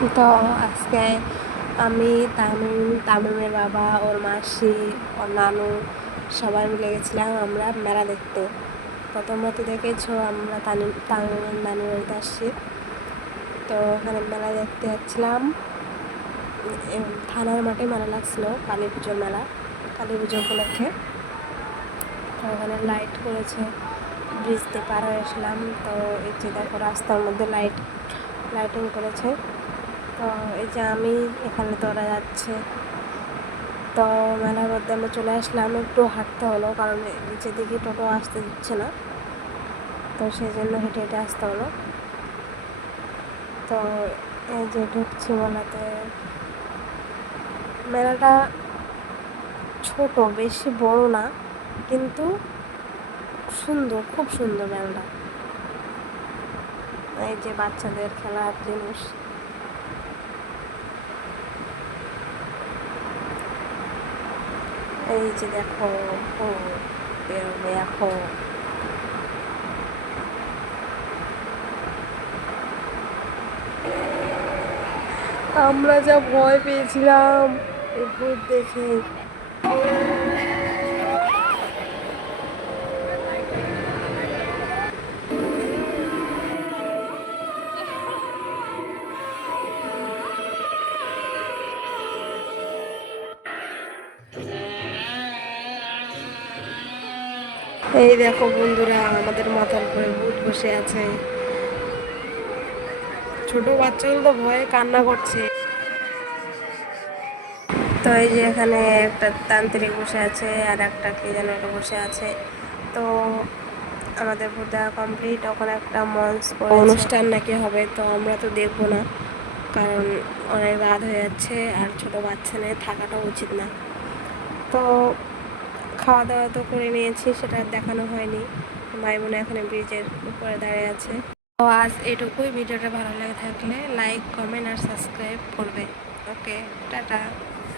তো আজকে আমি তামিমের বাবা, ওর মাসি, ওর নানু সবাই মিলে গেছিলাম আমরা মেলা দেখতে। প্রথমত দেখেছো আমরা তামিমের নানুর বাড়িতে আসছি। তো ওখানে মেলা দেখতে যাচ্ছিলাম। থানার মাঠে মেলা লাগছিল, কালী পুজোর মেলা, কালী পুজো উপলক্ষে। তো ওখানে লাইট করেছে, ব্রিজ দিয়ে পার হয়ে আসলাম। তো এই যে দেখো রাস্তার মধ্যে লাইটিং করেছে। তো এই যে আমি এখানে তোরা যাচ্ছে। তো মেলার মধ্যে আমরা চলে আসলাম, একটু হাঁটতে হলো কারণ নিচের দিকে টোটো আসতে দিচ্ছে না, তো সেই জন্য হেঁটে হেঁটে আসতে হলো। তো এই যে ঢুকছি মেলাতে। মেলাটা ছোট, বেশি বড় না, কিন্তু সুন্দর, খুব সুন্দর মেলাটা। এই যে বাচ্চাদের খেলার জিনিস, এই যে দেখো বেরোবে এখন। আমরা যা ভয় পেয়েছিলাম এই ভূত দেখে। এই দেখো বন্ধুরা, আমাদের মাথার উপরে ভূত বসে আছে। ছোট বাচ্চাগুলো তো ভয়ে কান্না করছে। তো এই যে এখানে একটা তান্ত্রিক বসে আছে আর একটা কে যেন একটা বসে আছে। তো আমাদের ভূত দেখা কমপ্লিট। ওখানে একটা মঞ্চ অনুষ্ঠান নাকি হবে, তো আমরা তো দেখবো না, কারণ অনেক রাত হয়ে যাচ্ছে আর ছোট বাচ্চা নিয়ে থাকাটা উচিত না। তো খাওয়া দাওয়া তো করে নিয়েছি, সেটা দেখানো হয়নি। মাইমুনা এখানে ব্রিজের উপরে দাঁড়িয়ে আছে। তো আজ এটুকুই। ভিডিওটা ভালো লাগে থাকলে লাইক, কমেন্ট আর সাবস্ক্রাইব করবে। ওকে, টাটা।